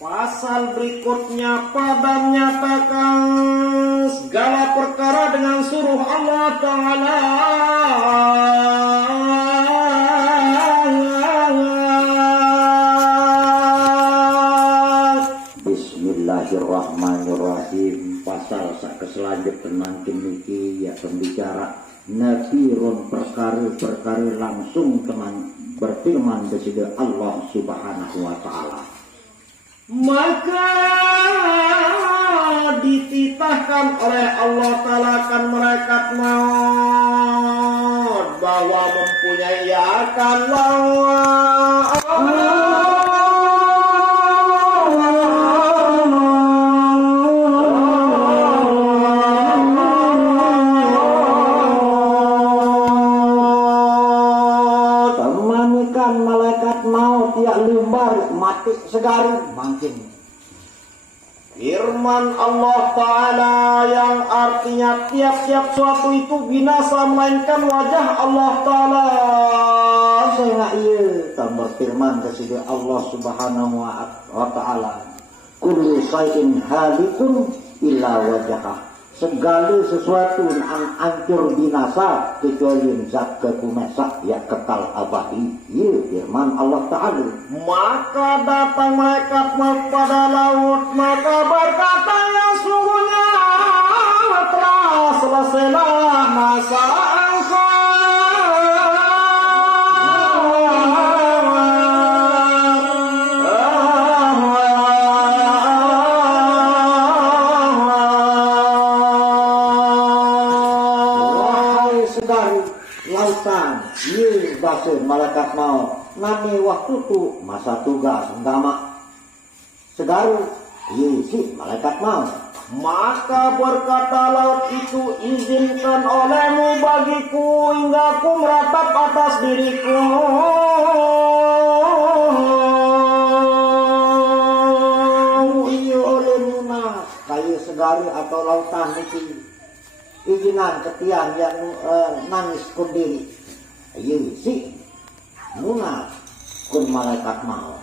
Pasal berikutnya pada menyatakan segala perkara dengan suruh Allah Ta'ala. Bismillahirrahmanirrahim. Pasal selanjutnya makin niki ya pembicara nafirun perkara langsung teman berfirman kepada Allah Subhanahu wa taala. Maka dititahkan oleh Allah Ta'ala akan malaikat maut bahwa mempunyai akan mati segaru makin. Firman Allah Ta'ala yang artinya tiap-tiap suatu itu binasa melainkan wajah Allah Ta'ala. Saya iya tambah firman kepada Allah Subhanahu wa taala. Kullu shay'in halikun illa wajhah. Segala sesuatu yang hancur binasa kecuali zat kekumesa ya kekal abadi. Ya firman Allah Ta'ala. Maka datang malaikat pada laut, maka berkata yang sungguhnya telah selesailah masa engkau. Bahasa malaikat mau nami waktu tu masa tugas undama segaru si malaikat mau. Maka berkata laut itu, izinkan olehmu bagiku hingga ku meratap atas diriku. Iya oleh munas kayu segaru atau lautan itu izinan ketian yang nangis kundiri. Iya si munas kun malaikat mau.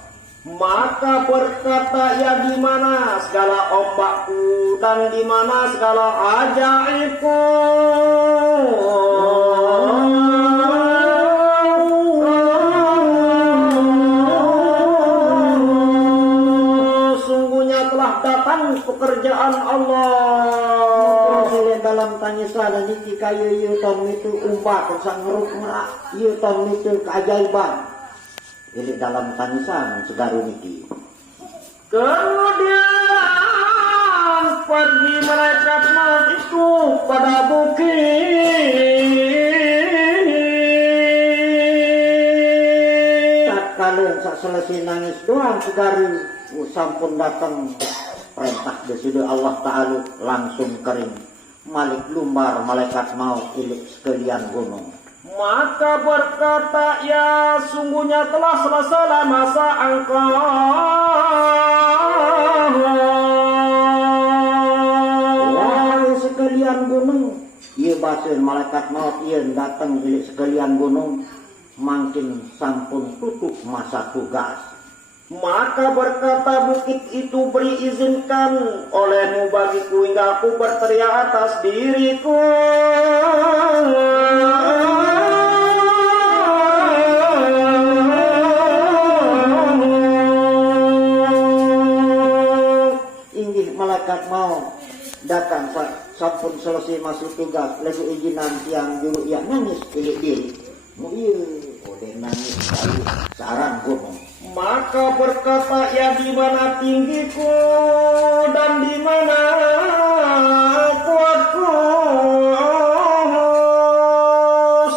Maka berkata ya di mana segala ombakku dan di mana segala ajaibku. Sungguhnya telah datang pekerjaan Allah. Dalam tangisan dan jika ieu tahun itu umpat sang ngeruk ngerak ieu tahun itu keajaiban. Jadi dalam tangisan segaru niki. Kemudian pergi malaikat maut itu pada bukit. Tak kalian sak selesai nangis doang segaru sampun datang perintah dari Allah Ta'ala langsung kering. Malik lumbar malaikat maut ilik sekalian gunung. Maka berkata ya sungguhnya telah selesai masa engkau. Wahai sekalian gunung, ia bahasa malaikat maut ia datang ilik sekalian gunung makin sampun tutup masa tugas. Maka berkata bukit itu, beri izinkan olehmu bagiku hingga aku berteriak atas diriku. Inggih malaikat mau datang sampun selesai masuk tugas lagi izinan tiang dulu yang nangis pilih diri. Mu iya oleh nangis kali searang gunung. Maka berkata ya di mana tinggiku dan di mana kuatku.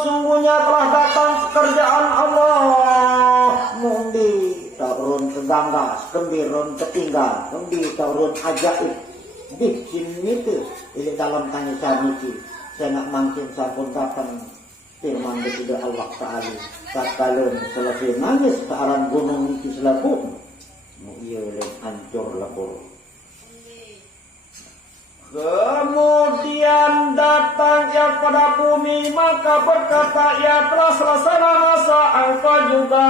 Sungguhnya telah datang pekerjaan Allah. Mundi turun ke ganggas, kembirun ketinggal, mundi turun ajaib. Di sini itu, ini dalam tangisan itu, saya nak mungkin sampun datang firman kepada Allah Ta'ala. Tak kalian selesai nangis ke arah gunung itu selaput, iya hancur lebur. Kemudian datang yang pada bumi, maka berkata ya telah selesai masa engkau juga.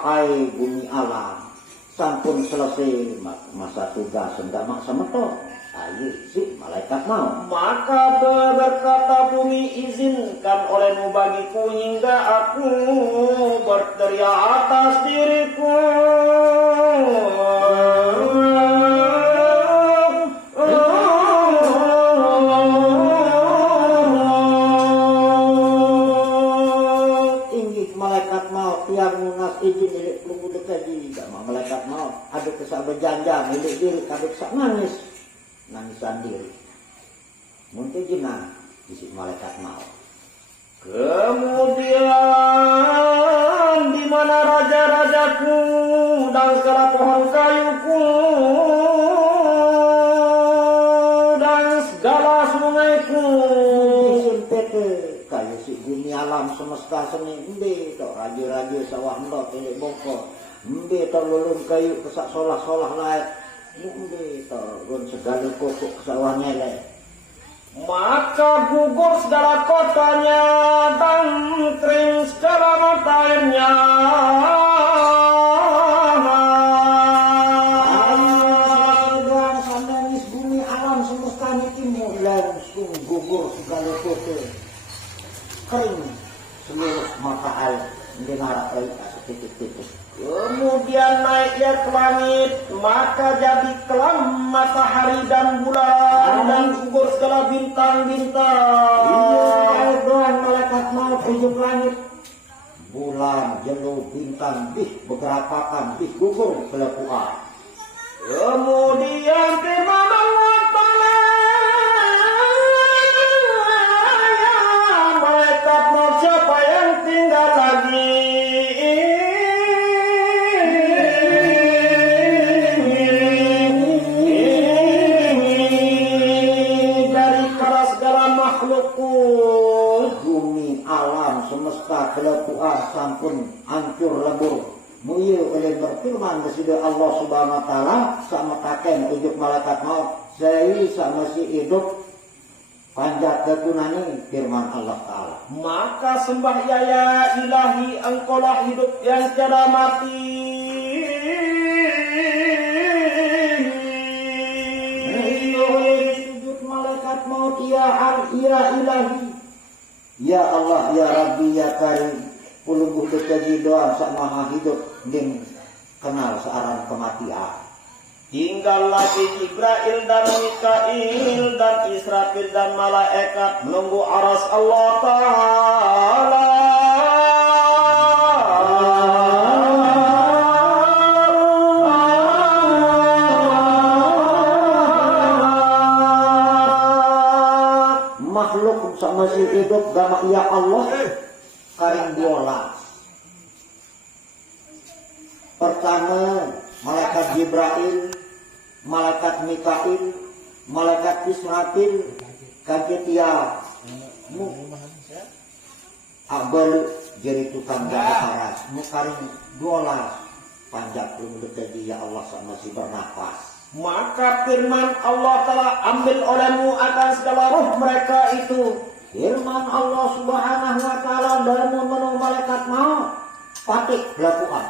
pakai bumi alam sampun selesai masa tugas enggak maksa meto ayo si malaikat mau Maka berkata bumi, izinkan olehmu bagiku hingga aku berteriak atas diriku. tinggi malaikat mau tiang munas izin milik pelunggu dekat diri sama malaikat mau ada kesak berjanja milik diri ada kesak nangis nangisan diri mungkin jinan isi malaikat mau Kemudian di mana raja-rajaku dan segala pohon kayuku dan segala sungaiku. pete kayu si bumi alam semesta seni embe tok raja-raja sawah ndok pilih bongko embe tok lulung kayu kesak solah-solah lain embe tok gon segala kokok sawah nyelek Maka gugur segala kotanya dan kering segala mata airnya. dan sandanis bumi alam semesta niki mulai gugur segala kokok kering seluruh mata air mendengar air setitik-titik Kemudian naiknya ke langit, maka jadi kelam matahari dan bulan dan gugur segala bintang-bintang. iya doang malaikat mau tujuh langit bulan jelu bintang bih beberapa kan bih gugur belapuan Kemudian firman Allah Ta'ala, ya malaikat mau siapa yang tinggal lagi? Dari para segala makhlukku. bumi alam semesta belapuan sampun hancur lebur muil oleh berfirman kepada Allah Subhanahu wa taala sama kaken ujuk malaikat maut saya sama si hidup panjat ketunani firman Allah taala Maka sembah ya ilahi, engkaulah hidup yang tiada mati. sujud malaikat maut ya ilahi ya Allah ya Rabbi ya Karim puluh bekaji doa sak maha hidup ding kenal searan kematian Tinggal lagi Jibril dan Mikail dan Israfil dan malaikat menunggu aras Allah Ta'ala. makhluk sama si hidup gama ya Allah karing bola pertama malaikat Jibril malaikat Mikail malaikat Israfil kaget ya abal jadi tukang jaga aras mukaring bola panjat belum dekat ya Allah sama si bernafas Maka firman Allah telah ambil olehmu akan segala ruh mereka itu. firman Allah Subhanahu wa taala dalam menurut malaikat maut patik belapuan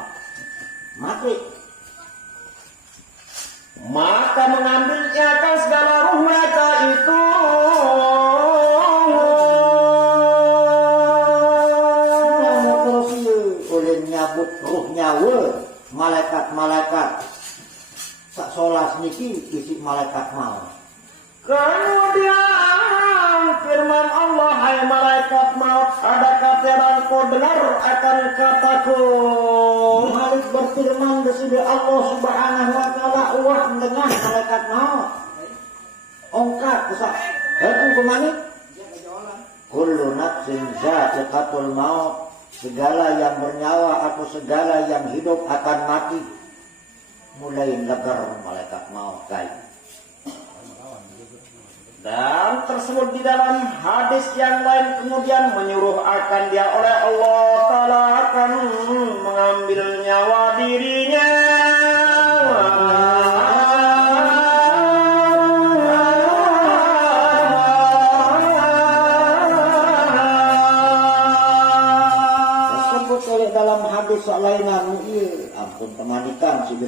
mati Maka mengambilnya akan segala ruh mereka itu. terus oleh nyabut ruh nyawa malaikat-malaikat sak solas niki isi malaikat maut Kemudian firman Allah, hai malaikat maut, adakah terang kau dengar akan kataku? Malik berfirman kepada Allah Subhanahu wa taala wah mendengar malaikat maut ongkat kesak aku kemana kullu nafsin za'iqatul maut segala yang bernyawa atau segala yang hidup akan mati mulai legar malaikat maut kai Dan tersebut di dalam hadis yang lain kemudian menyuruh akan dia oleh Allah Ta'ala akan mengambil nyawa dirinya. tersebut oleh dalam hadis lainnya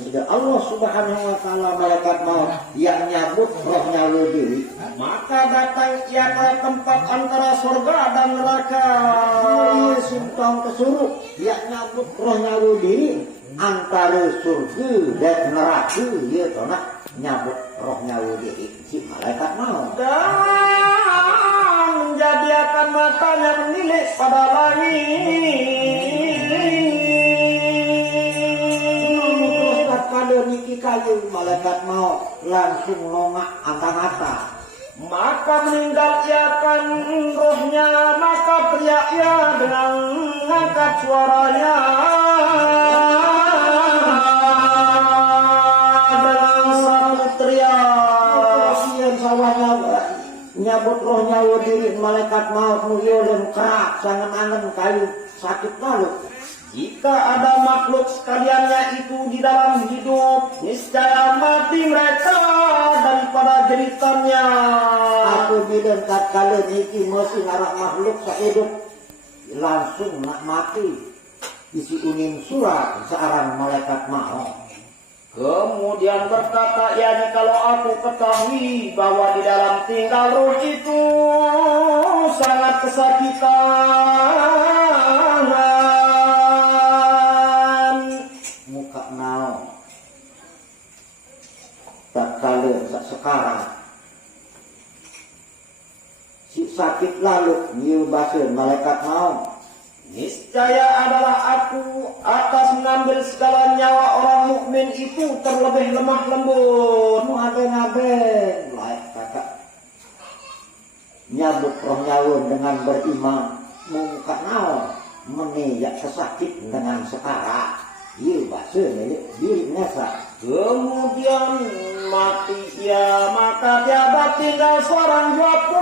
sudah Allah Subhanahu wa taala malaikat maut yang nyabut rohnya diri, maka datang ia ke tempat antara surga dan neraka. ia simpang kesuruh yang nyabut rohnya diri antara surga dan neraka, ia tona nyabut rohnya diri si malaikat maut. Dan menjadi akan matanya menilik pada langit. Kalau niki kayu malaikat maut langsung nongak angka-angka, maka meninggal ia akan rohnya, maka teriak ia dengan mengangkat suaranya dengan satu teriak. Kasihan sawahnya nyabut rohnya diri malaikat maut mulia dan kerak sangat angen kayu sakit lalu. Jika ada makhluk sekaliannya itu di dalam hidup, niscaya mati mereka daripada jeritannya. Aku bilang tatkala niki masih ngarak makhluk sehidup langsung nak mati isi unin surat seorang malaikat maut. Kemudian berkata, yakni kalau aku ketahui bahwa di dalam tinggal roh itu sangat kesakitan. Muka nao tak kala sekarang si sakit lalu niu bahasa malaikat maut, niscaya adalah aku atas mengambil segala nyawa orang mukmin itu terlebih lemah lembut. mu aben-aben lain kakak nyabut roh nyawun dengan beriman muka nao meniak kesakit dengan sekarang. Iya bahasa milik diri nasa. Kemudian mati ia, maka tiada tinggal seorang jua pun.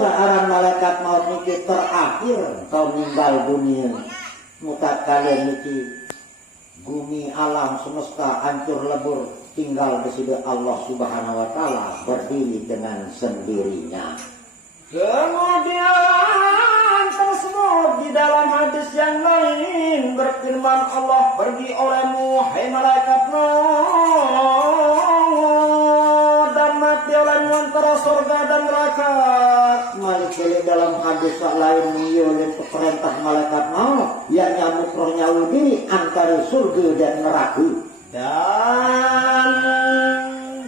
Seorang malaikat maut niki terakhir kau meninggal dunia. Muka kalian niki bumi alam semesta hancur lebur, tinggal di sini Allah Subhanahu wa taala berdiri dengan sendirinya. Kemudian tersebut di dalam hadis yang lain berfirman Allah, pergi olehmu hai malaikat maut dan mati olehmu antara surga dan neraka. Malik dalam hadis lain oleh perintah malaikat maut yang nyamuk rohnya diri antara surga dan neraka. Dan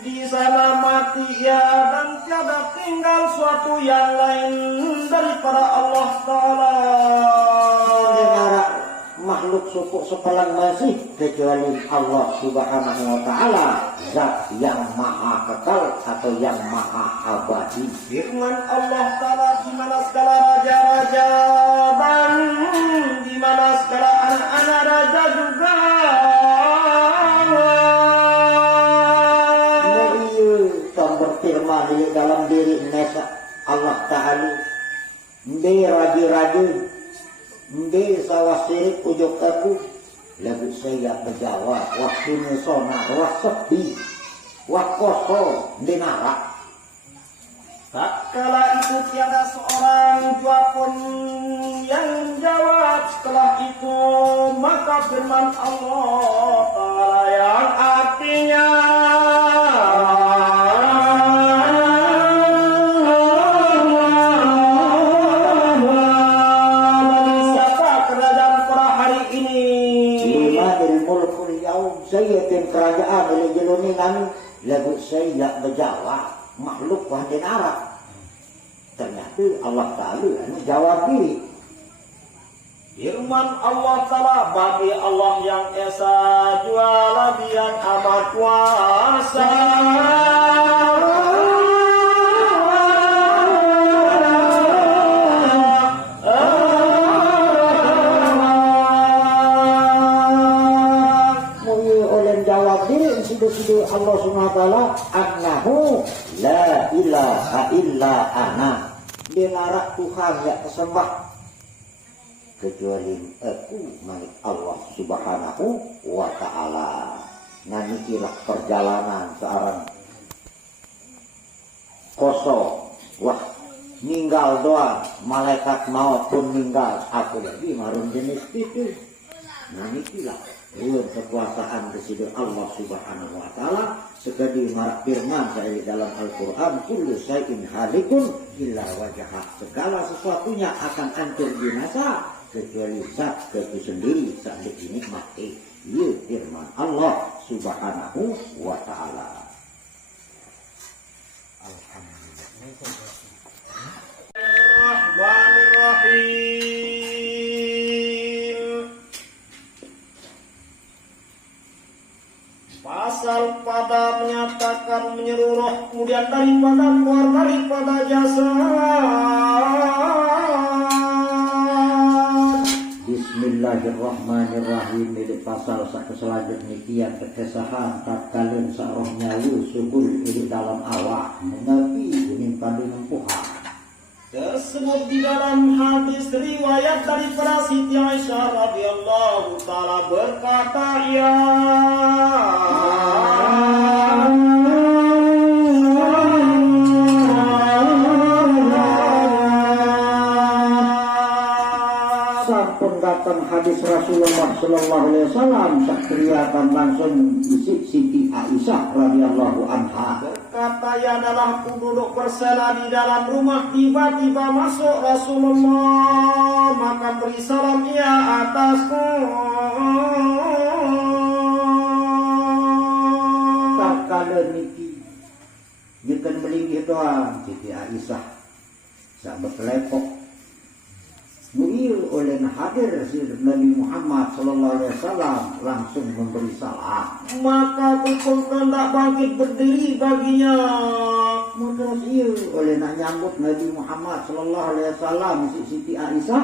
di sana mati ya, dan tiada tinggal suatu yang lain daripada Allah Ta'ala. Dengar makhluk suku sepelang masih kecuali Allah Subhanahu wa taala, zat yang maha kekal atau yang maha abadi. Firman Allah Ta'ala, di mana segala raja-raja dan di mana segala anak-anak raja juga. Berfirman di dalam diri nesa Allah Ta'ala, mbe raja-raja, mbe sawah sirik ujuk aku, lagu saya berjawab, waktu nesona, wah sepi, wah kosong, dinara. Tak kala itu tiada seorang jua pun yang menjawab. Setelah itu maka firman Allah Ta'ala yang artinya kerajaan oleh jeluni kami lagu saya berjawab makhluk wahdi Arab. Ternyata Allah Ta'ala jawab diri. Firman Allah Ta'ala, bagi Allah yang esa jual yang amat kuasa. Allah Subhanahu wa taala annahu la ilaha illa ana. Dilarang Tuhan ya sembah kecuali aku milik Allah Subhanahu wa taala. Nah nikilah perjalanan seorang kosong wah ninggal doang, malaikat maut pun ninggal, aku lagi marun jenis itu. Nah inilah ulun kekuasaan kesida Allah Subhanahu wa taala sekali marak firman saya dalam Al-Qur'an, kullu syai'in halikun illa wajhah. Segala sesuatunya akan hancur binasa kecuali zat itu sendiri saat dinikmati. Iya firman Allah Subhanahu wa taala. Bismillahirrahmanirrahim. Pasal pada menyatakan menyeluruh kemudian daripada keluar daripada jasad. Bismillahirrahmanirrahim. Ini pasal selanjutnya kian kekesahan tak kalian saroh nyalu subul ini dalam awak menepi ini pandu nempuhan Tersebut di dalam hadis riwayat dari Siti Aisyah radhiyallahu taala berkata, ya sampun datang hadis Rasulullah sallallahu alaihi wasallam sakriatan langsung bisik Siti Aisyah radhiyallahu anha. Kata ya adalah aku duduk bersela di dalam rumah, tiba-tiba masuk Rasulullah, maka beri salam ia atasku. Tak kala niki nyekan melingkih doang Siti Aisyah sahabat lepok muil oleh hadir Nabi Muhammad sallallahu alaihi wasallam langsung memberi salam. Maka pun hendak bangkit berdiri baginya. Terus oleh nak nyambut Nabi Muhammad sallallahu alaihi wasallam Siti Aisyah.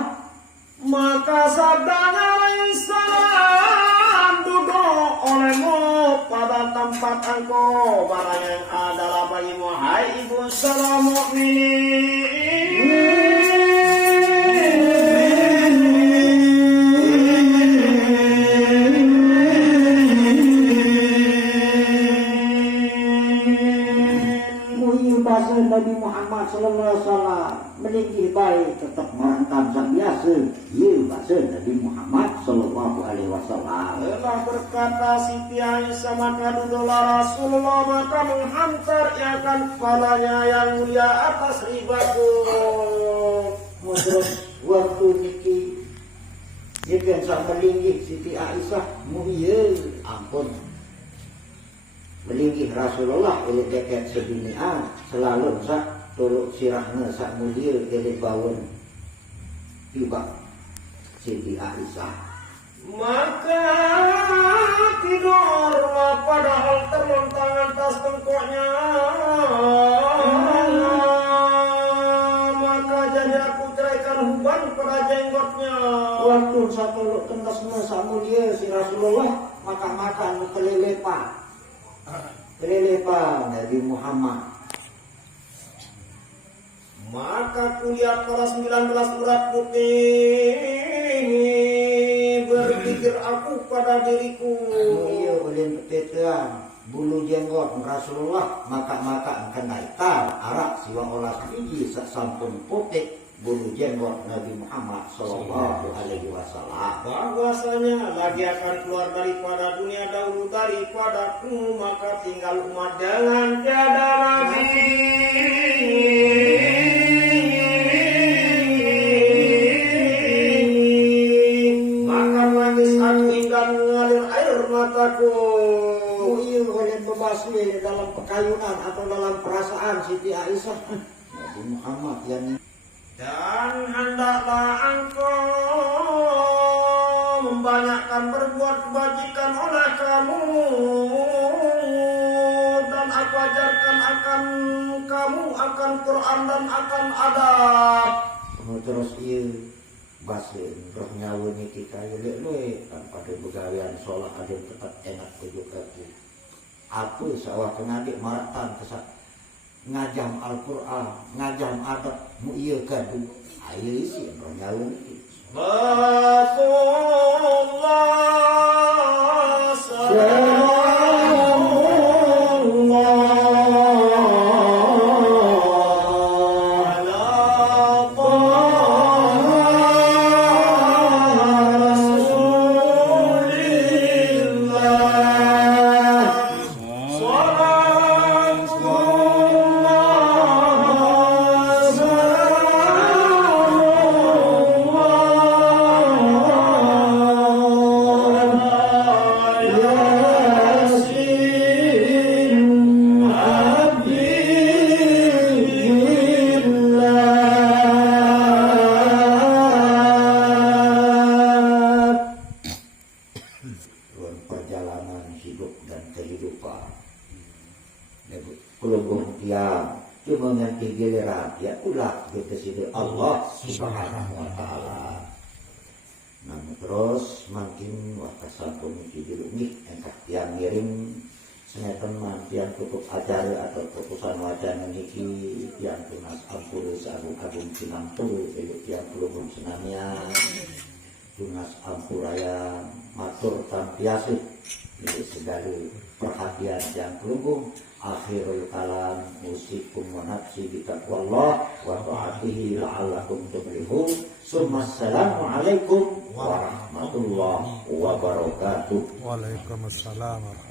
Maka sabdanya alaihissalam, duduk olehmu pada tempat engkau barang yang adalah bagimu, hai ibu salam mukminin. Nabi Muhammad sallallahu alaihi wasallam meninggi baik tetap merangkam sang biasa. Ya bahasa Nabi Muhammad sallallahu alaihi wasallam. Telah berkata Siti Aisyah, maka duduklah Rasulullah, maka menghantar iakan kepalanya yang mulia atas ribaku. Terus waktu niki dia kan sama linggih Siti Aisyah mulia ampun. Melingkih Rasulullah oleh dekat sebinian selalu sak turut sirahna sak mulia oleh bawon tiba Siti Aisyah. Maka tidur padahal terlontang atas tengkoknya. Maka jadi aku ceraikan huban pada jenggotnya. Waktu satu lu tentasna sak mulia si Rasulullah maka makan kelelepan Nabi Muhammad. Maka kulihat pada 19 urat putih, berpikir aku pada diriku. Iya boleh ketetean bulu jenggot Rasulullah maka akan naikkan arak siwa olah biji sampun putih bulu jenggot Nabi Muhammad sallallahu alaihi wasallam. Bahwasanya lagi akan keluar daripada dunia dahulu daripadaku, maka tinggal umat dengan tiada nabi. Maka nangis aku hingga mengalir air mataku. Iya boleh membasmi dalam pekayunan atau dalam perasaan Siti Aisyah. Nabi Muhammad yang Dan hendaklah engkau membanyakkan berbuat kebajikan oleh kamu, dan aku ajarkan akan kamu akan Quran dan akan adab. Terus iya bahasa roh nyawa ni kita lelek kan pada begawian solat ada tetap enak tujuh kaki. Apa sawah pengadik maratan kesat ngajam Al-Quran, ngajam adab mu'iyakan ayo isi roh nyawa ni. Rasulullah sallallahu alaihi Kulubung tiang cuma nanti giliran ya ulah kita sini Allah Subhanahu wa taala. Namun terus makin wakasapun judul ini engkak tiang ngirim senetan mantian tutup acara atau putusan wacana niki yang tunas ampul agung sinampu yang kulubung senamnya tunas ampuraya matur tampiasih ini segala perhatian yang kulubung. Akhirul kalam musikum wa nafsi bitaqwallah wa ta'atihi la'allakum tuflihun. Assalamu alaikum warahmatullahi wabarakatuh. Waalaikumsalam.